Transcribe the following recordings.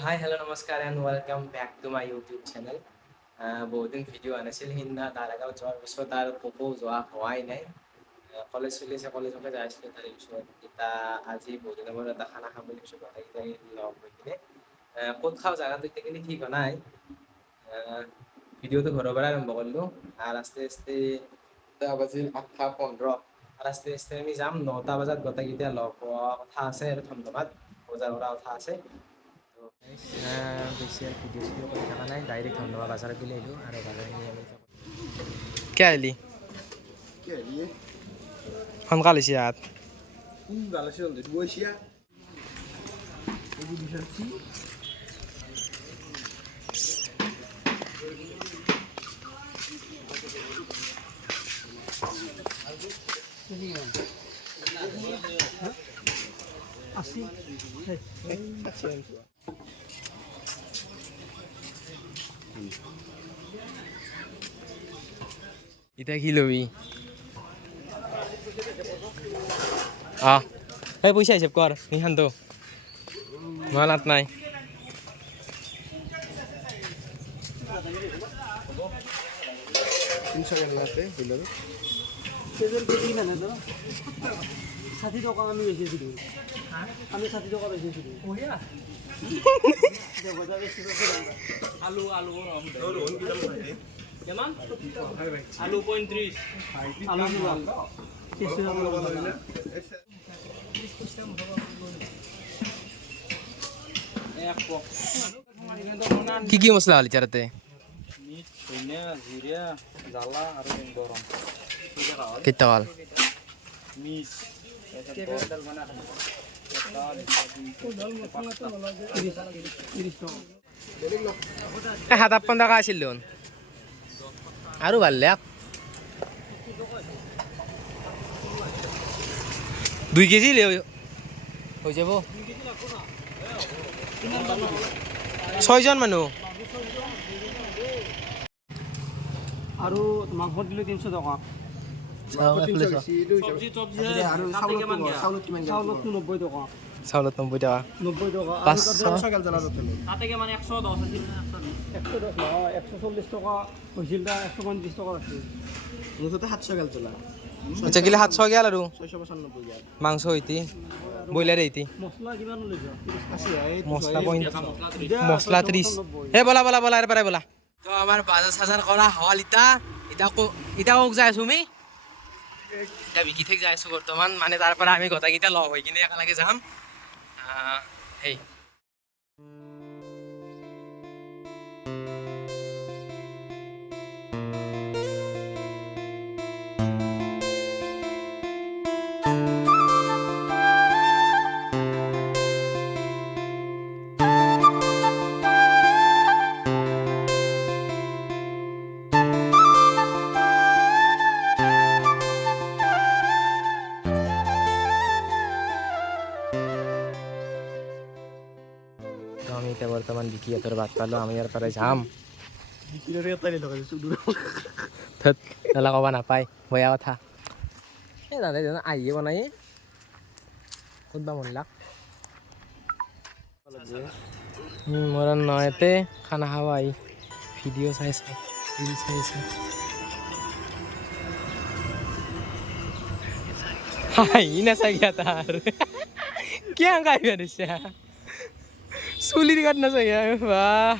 हाय hello नमस्कार and welcome back to my YouTube channel बहुत दिन ভিডিঅ' আনিছিল সিদিনা তাৰ আগত যোৱাৰ পিছত আৰু ক'তো যোৱা হোৱাই নাই কলেজ চলিছে কলেজতে যাই আছিলোঁ তাৰ পিছত এতিয়া আজি বহুত দিনৰ মূৰত এটা খানা খাম বুলি ভাবিছোঁ গোটেইকেইটাই লগ হৈ কিনে ক'ত খাওঁ জাগাটো এতিয়া কিন্তু ঠিক হোৱা নাই ভিডিঅ'টো ঘৰৰ পৰাই আৰম্ভ কৰিলোঁ আৰু আস্তে আস্তে বাজিল 8:15 আৰু আস্তে আস্তে আমি যাম 9টা বজাত গোটেইকেইটা লগ হোৱা কথা আছে আৰু ধমধমাত বজাৰ কৰা কথা আছে বেছি আর ভিডিও সিডিও করে থাকা নাই ডাইরেক্ট ধন্যবাদ বাজারে গেলে এলো আর বাজারে নিয়ে আমি কে আইলি সোনকাল হৈছে ইয়াত এটা কি লবি এই পইচা হিচাপ কর নিহান তো মালাত নাই আলু আলু কেমন আলু 35 কি কি মশলা আলি চারাতে মিট ধনিয়া জিরা জ্বালা আর গরম কেটা হল মিট হাত আপন টাকা আছিল লোন আৰু ভাল লাগ 2 কেজি হৈ যাব 6 জন মানুহ আৰু মাংস দিলে 300 টকা সবজি সবজি আৰু চাউলত 90 টকা চাউলত 90 টাকা 90 টকা 500 তাতে মানে 110 আছিল 110 নহয় 140 টকা হৈছিল তা 150 টকা আছিল মুঠতে 700 গাল চলা আচ্ছা গিলা 700 গেল আৰু 695 গাল মাংস হইতি বইলার হইতি মছলা কিমান লৈছো মছলা পইণ্ট মছলা 30 হে বলা বলা বলা এর পরে বলা তো আমার বাজার সাজার করা হল ইটা ওক যাই আছো আমি এটা বিকি থেকে যাই আছো বর্তমান মানে তারপরে আমি গোটাকেইটা লগ হৈ কিনে একেলগে যাম হেই আমি এটা বর্তমান বিকি তোর বাদ পালো আমি আর পরে যাম কবা নাপায় বয়া কথা এই দাদা আহিয়ে বনাই ক'তবা মনলাক মোৰ নয়তে খানা খাওয়া আহি ভিডিঅ' চাইছে ৰিল চাইছে হাঁহি নাচাগিয়া তাৰ কিয় কাহিবা দিছে চুলিৰ কাট নাচাগিয়া বাহ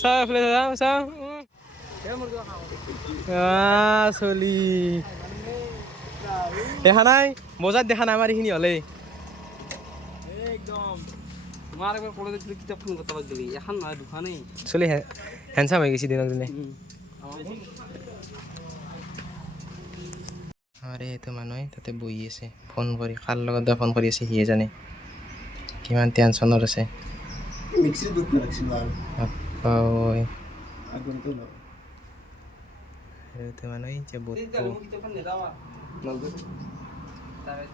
চাও এফালে চাও চলি দেখা নাই বজাত দেখা নাই আমাৰ এইখিনি হলে একদম তোমার একবার কলেজে গেলে কিতাব কিনে কথা বললি এখন না দোকানে চলি হ্যান্ডসাম হয়ে গেছি দিনক দিনে আরে এইটো মানুহে তাতে বহি আছে ফোন কৰি কাৰ লগত ফোন কৰি আছে সিয়ে জানে কিমান টেনশ্যনত আছে মিক্সিৰ দুখ নালাগিছিল ঐ আগন্তুক লগ এইটো মানুহে যে বস্তু কিতাবখন নেদাৱা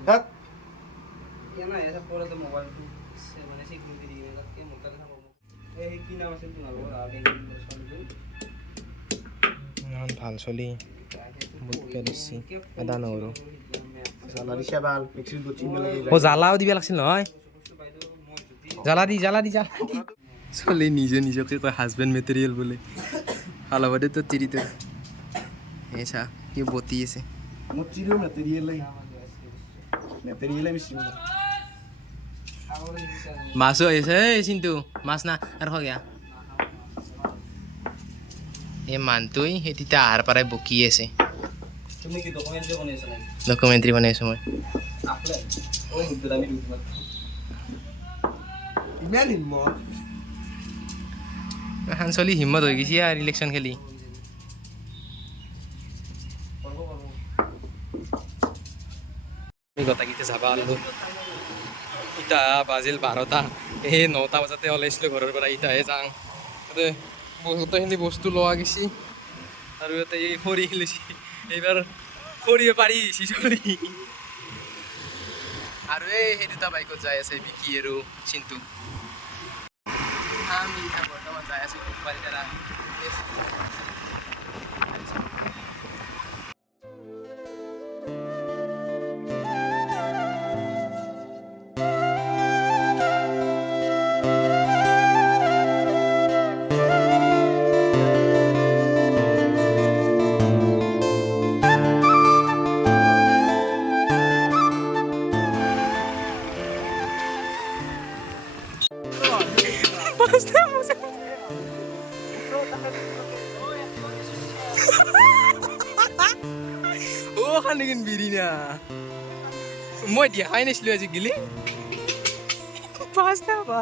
হাত এনা এসে পড়াতে মোবাইলটো মানে সিকিউরিটি দিয়ে রাখতে মোটালে খাবো এই কি নাম আছে তোমার আগে ভাল চলি বুটকে দিছি আদা নহৰু জালা দিছে ভাল মিক্সিৰ দুখ চিন লাগে জ্বালাও দিব লাগছিল নহয় জ্বালা দি চলি নিজকে কয় হাজবেণ্ড মেটেৰিয়েল বোলে হালাবাদে তো তিৰিটো এই চা কি বতি আছে Mo tiro material ay. Material ay bisim. মাছো আহিছে এই চিন্তু মাছ না আৰু খগিয়া এই মানটোই সেই তেতিয়া আহাৰ পৰাই বকি আছে তুমি কি ডকুমেণ্টাৰী বনাইছা নেকি ডকুমেণ্টাৰী বনাইছোঁ মই আপলে ওই হুদ্দুৰ আমি ঢুকবো Imanin mo. এখন চলি হিম্মত হৈ গৈছে আৰু ইলেকশ্যন খেলি আমি গোটেইকেইটা যাব আনিলোঁ ইটা বাজিল 12টা এই 9টা বজাতে ওলাইছিলোঁ ঘৰৰ পৰা ইটাহে যাওঁ তাতে গোটেইখিনি বস্তু লোৱা গৈছে আৰু ইয়াতে এই খৰি লৈছে এইবাৰ খৰিয়ে পাৰি আহিছে চলি আৰু সেই দুটা বাইকত যাই আছে বিকি আৰু চিন্তু আমি এতিয়া বৰ্তমান যাই আছোঁ কোম্পানী দ্বাৰা খানিকিন বিৰি না মই দেখাই নাছিলো আজি গিলি পাঁচটা বা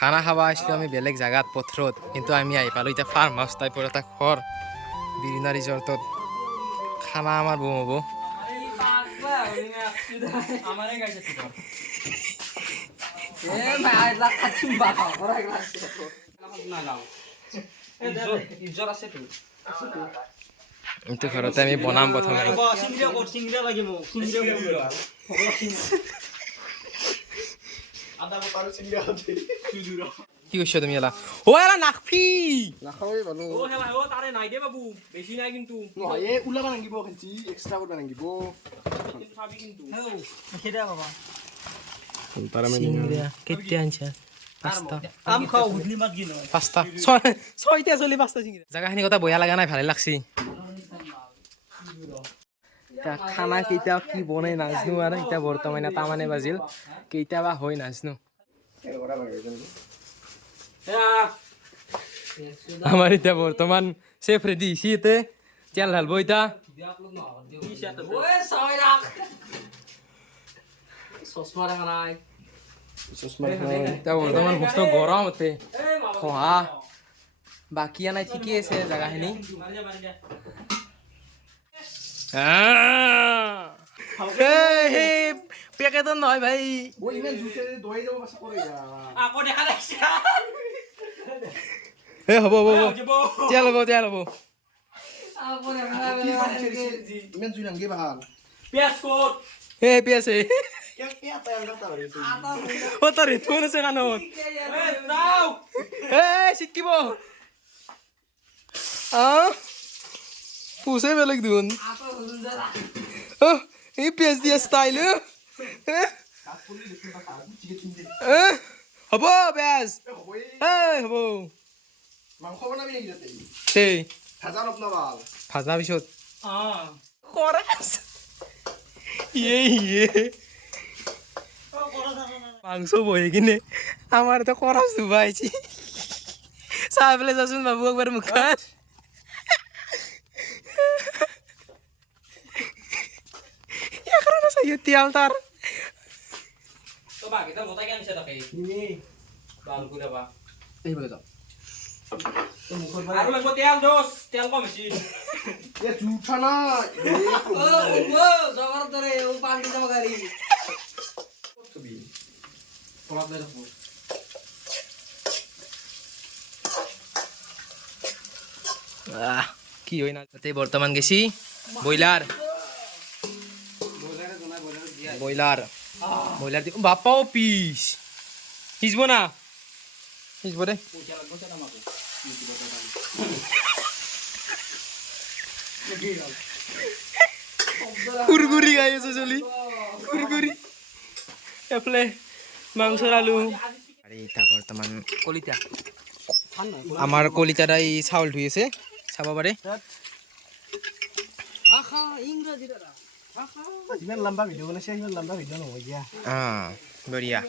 খানা খাবা আসলো আমি বেলেগ জায়গাত পথৰত কিন্তু আমি আহি পালো এতিয়া ফাৰ্ম হাউচ টাইপৰ এটা ঘৰ বিৰিনা ৰিজৰ্টত খানা আমাৰ বম হ'ব এইটো ঘৰতে আমি বনাম প্ৰথমে কি কৈছ তুমি এলা ও এলা নাখফি Nakaway balo. ও হেলা ও তারে নাই দে বাবু বেশি নাই কিন্তু No, ay ula ba nang gibo kanchi extra ko nang gibo. কিন্তু খাবি কিন্তু হেও খেদা বাবা Para চিংৰা কেতিয়া আনছা পাঁচটা আম খাও হুদলি মাত গিনো পাঁচটা ছয়টা চলি পাঁচটা চিংৰা জাগাখিনি কথা বয়া লগা নাই ভালে লাগছি খানা কেইটা কি বনাই নাজনো আৰু এতিয়া বৰ্তমান এটা মানে বাজিল কেইটাবা হয় নাজনো আমাৰ এতিয়া বৰ্তমান চেফ ৰেডি সিতে তেল ঢালব এতিয়া এতিয়া বৰ্তমান বস্তু গৰম হতে খহা বাকী নাই ঠিকেই আছে জাগাখিনি পেকেটত নহয় ভাই Boy, iman juice doy daw basta ko rin. ako দেখা লাগছে হ'ব তেল হ'ব Iman juice nang gibahal. পেঁয়াজ কোট পিয়াজ Kaya tayo ang tawag ito. ও তোর হেডফোন আছে কাণত নাও শিকিব পুষে বেলেগ দেখোন এই পেঁয়াজ দিয়া স্টাইল হ'ব পেঁয়াজ হ'ব Mangko ba namin yung dati? সেই Hazanop na bal. ভাজা পিছত কৰা ইয়ে মাংস বহি কিনে আমার তো করা চুবাইছি চাই পেলাই যাচোন বাবু একবার মুখাত তেল তার তো বাকিটা গোটা কেন সে তাকে বাল করে বা Ay, ba ito? আর লাগবো তেল দোস তেল কম বেশি Ya, juta na! জগার ধরে ও পাল্টি জমা গাড়ি Sabihin. কি হয় না তাতে বৰ্তমান গেছি ব্ৰইলাৰ ব্ৰইলাৰ দি বাপাও পিছ সিজব না সিজব দে কুৰকুৰি খাই আছে চলি কুৰকুৰি এফালে মাংসৰ আলু আৰু এতিয়া বৰ্তমান কলিতা আমাৰ কলিতাৰাই চাউল ধুই আছে চাব পাৰে যিমান লম্বা ভিডিঅ' বনাইছে সিমান লম্বা ভিডিঅ' নহয় দিয়া বঢ়িয়া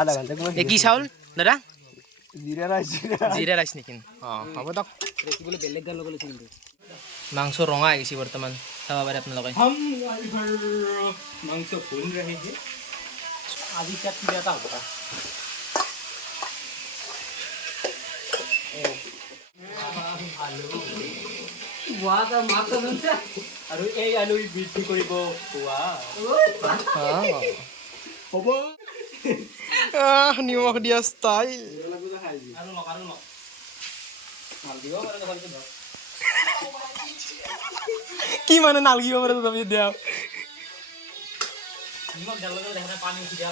আধা ঘণ্টা কিমান কি চাউল দাদা জিৰা ৰাইচ জিৰা ৰাইচ নেকি হ'ব দিয়ক দেখিবলৈ বেলেগ গান লগাইছে কিন্তু মাংস ৰঙা হৈ গৈছে বৰ্তমান চাব পাৰে আপোনালোকে মাংস ভুল ৰাহি আজি তাত কিবা এটা হ'ব আৰু এই আলু বৃদ্ধি কৰিব হ'ব নিমখ দিয়া ষ্টাইল কি মানে নালগিব পাৰে তুমি দিয়া পানী উঠি দিয়া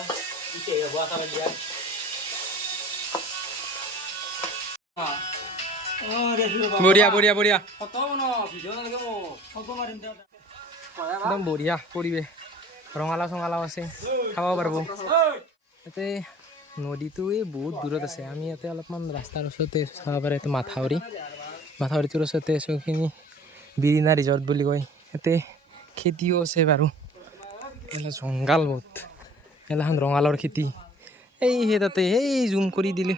বঢ়িয়া বঢ়িয়া বঢ়িয়া ফটো ভিডিঅ' নালাগে ফটো মাৰিম একদম বঢ়িয়া পৰিৱেশ ৰঙালাও চঙালাও আছে খাব পাৰিব ইয়াতে নদীটো এই বহুত দূৰত আছে আমি ইয়াতে অলপমান ৰাস্তাৰ ওচৰতে চাব পাৰে এইটো মাথাউৰিটোৰ ওচৰতে আছোঁ এইখিনি বিৰিণা ৰিজৰ্ট বুলি কয় ইয়াতে খেতিও আছে বাৰু এলা জংঘল বহুত এলাখন ৰঙালাওৰ খেতি এই সেই তাতে এই জুম কৰি দিলে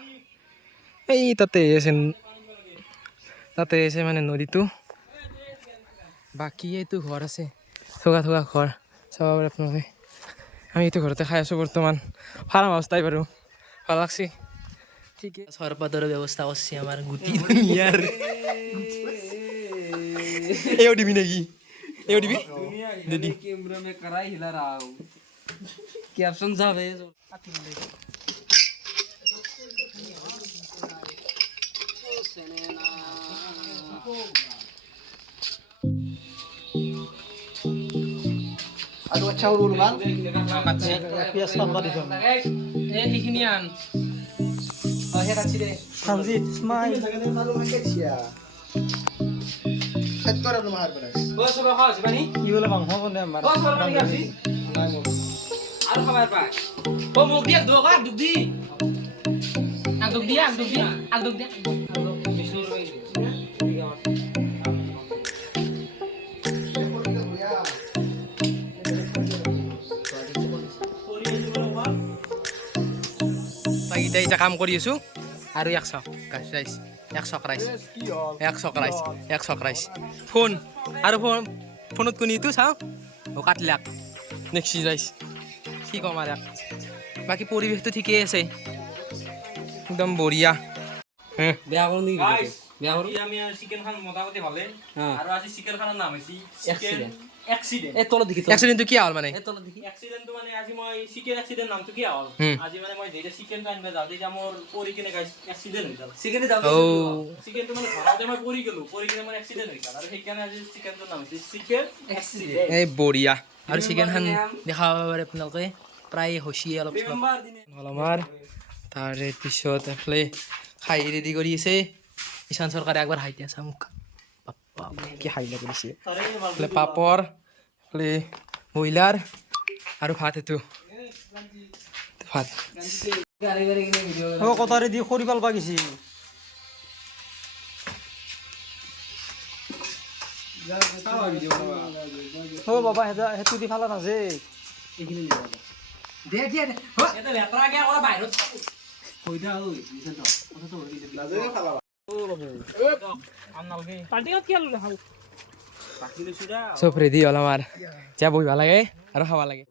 এই তাতে আছে মানে নদীটো বাকী এইটো ঘৰ আছে থকা ঘৰ চাব পাৰে আপোনালোকে আমি এইটো ঘৰতে খাই আছোঁ বৰ্তমান ফাৰ্ম হাউচ টাইপ আৰু ভাল লাগছে ঠিকে চৰপাতৰ ব্যৱস্থা কৰিছে আমাৰ গুটি ধুনীয়াৰ এও দিবি নেকি এও দিবি দিদি कैमरा में करा हिला रहा हूँ कैप्शन साहब है আৰু আচ্ছা উৰুল মান पियाज कम कर दीजिए এইখিনি আন সেই কাটছি দে संजीत स्माइल খাদ্য কৰা নহয় বনাইছ চব খাওয়া আছে পানি ये वाला मांग हो बंदे हमारा পানি খাওছি আৰু খাবার পায় ও মুখ দিয়ে দো কা দুখ দি দুখ দিয়া বাকিটা এটা কাম কৰি আছো আৰু 100 ৰাইচ 100 ৰাইচ ফোন আৰু ফোনত কোনি তো চাও ও কাটলাক নেক্সট ৰাইচ কি কম আৰু বাকি পৰিৱেশটো ঠিকেই আছে একদম বঢ়িয়া বিয়া কৰুন নি গাইস বিয়া কৰুন আমি চিকেন খান মোটামুটি ভালে আৰ আজি চিকেন খানৰ নাম হৈছে Accident. এক্সিডেন্ট এ তোলা দেখি এক্সিডেন্টটো কি হ'ল মানে এ তোলা দেখি এক্সিডেন্টটো মানে আজি মই চিকেন এক্সিডেন্ট নামটো কি হ'ল আজি মানে মই যেটা চিকেনটো আনবা যাওঁতে এতিয়া মোৰ পৰি কিনে গাইস এক্সিডেন্ট হৈ গ'ল চিকেনে দাও ও চিকেনটো মানে ধৰাতে মই পৰি গ'লো পৰি কিনে মোৰ এক্সিডেন্ট হৈ গ'ল আৰু সেইকাৰণে আজি চিকেনটোৰ নাম হৈছে চিকেন এক্সিডেন্ট এই বঢ়িয়া আৰু চিকেন খান দেখাব পাৰে আপোনালোকে প্ৰায় হৈছিয়ে অলপ চলপ ৰিমেম্বাৰ দিনে আমাৰ তাৰে পিছত এফালে খাই ৰেডি কৰি আছে ঈশান চৰকাৰে একবাৰ হাইতে আছে মোক বাপ্পা কি হাইলা কৰিছে এফালে পাপৰ এফালে ব্ৰইলাৰ আৰু ভাত এইটো ভাত ও কটাৰে দি খৰি পালবা গেছি ও বাবা হেতু দি ফালা নাছে এটা লেতৰা গিয়া কৰা বাহিৰত লাজে খালা পাৰ্টিঙত কি আলু দেখাল বাকি লৈছো দা চব ৰেডি হ'ল আমাৰ এতিয়া বহিব লাগে আৰু খাব লাগে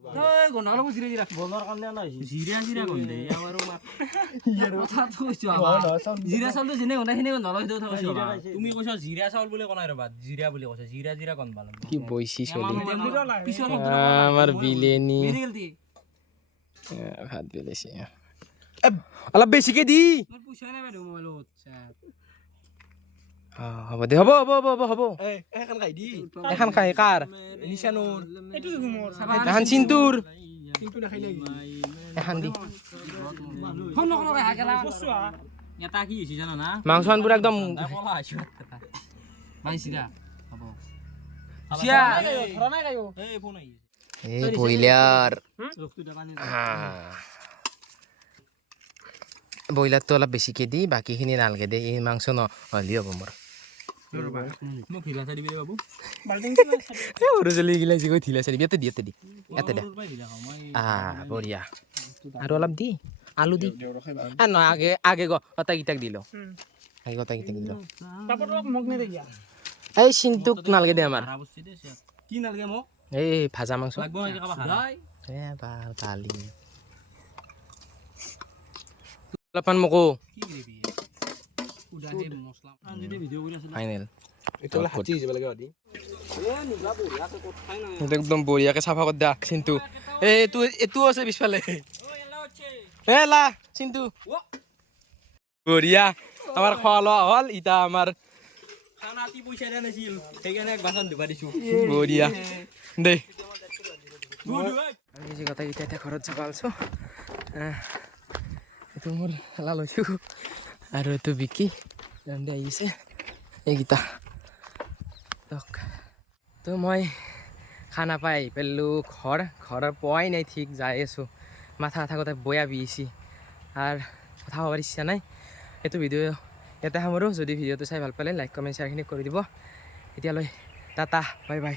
গন্ধালো জিৰা জিৰা বনোৱাৰ কাৰণে নাই জিৰা জিৰা গন্ধে আৰু কথাটো কৈছো জিৰা চাউলটো যেনে গন্ধাই সেনে গন্ধালো সেইটো কথা কৈছো তুমি কৈছা জিৰা চাউল বুলি কোনাই ৰবা জিৰা বুলি কৈছা জিৰা জিৰা গন্ধ ভাল কি বইছি চলি পিছৰ আমাৰ বিলেনি মেডিকেল দি ভাত বেলেছি অলপ বেছিকে দি মোৰ পইচা নাই বাৰু মোবাইলত হ'ব দে হ'ব হ'ব হ'ব হ'ব এখন খাই দি এখন খাই কাৰ নিচানোৰ এইটো দেখোন মোৰ এখন চিন্তুৰ কিন্তু নাখাই নেকি এখন দি ফোন নকৰো হা গেলা এটা কি হৈছে জানা না মাংসখন পুৰা একদম কলা হৈছে পাইছি দা হ'ব চিয়া ধৰা নাই কায়ো এই ফোন আহি এই ব্ৰইলাৰ ৰখটো দেখা নাই ব্ৰইলাৰটো অলপ বেছিকে দি বাকীখিনি নালাগে দে এই মাংস নহ'লে হ'ব মোৰ মোক ভিলা চাই দিবি বাবু সৰু ছোৱালী গিলা যি কৈ ঢিলা চাই দিবি ইয়াতে দি ইয়াতে দে বঢ়িয়া আৰু অলপ দি আলু দি নহয় আগে গটাকেইটাক দিলোঁ আগে গটাকেইটাক দিলোঁ এই চিন্তুক নালাগে দে আমাৰ কি নালাগে মোক এই ভাজা মাংস লাগব নেকি কাবা হাৰাই ভালি অলপমান মোকো কি গ্ৰেভি উদাহে মছলা যদি ভিডিঅ' কৰি আছিল ফাইনেল এইটো অলপ হাতি যাব লাগে আদি এ নিবা বঢ়িয়া আছে ক'ত খাই নাই একদম বঢ়িয়াকে চাফা কৰি দা চিন্তু এইটো আছে পিছফালে ও এলা হচ্ছে এ লা চিন্তু বঢ়িয়া আমাৰ খোৱা লোৱা হ'ল ইটা আমাৰ খানা আতি পইচা দিয়া নাছিল সেইকাৰণে এক বাচন ধুবা দিছো বঢ়িয়া দে গুড আমি যে গটাকেইটা এতিয়া ঘৰত যাব আলছোঁ এইটো মোৰ খেলা লৈছোঁ আৰু এইটো বিকি ৰান্ধি আহিছে এইকেইটা তো মই খানা পাই পেলোঁ ঘৰ পোৱাই নাই ঠিক যাই আছোঁ মাথা গোটেই বয়া বিছি আৰু কথা ক'বৰ ইচ্ছা নাই এইটো ভিডিঅ' ইয়াতে সামৰোঁ যদি ভিডিঅ'টো চাই ভাল পালে লাইক কমেণ্ট শ্বেয়াৰখিনি কৰি দিব এতিয়ালৈ টাটা বাই বাই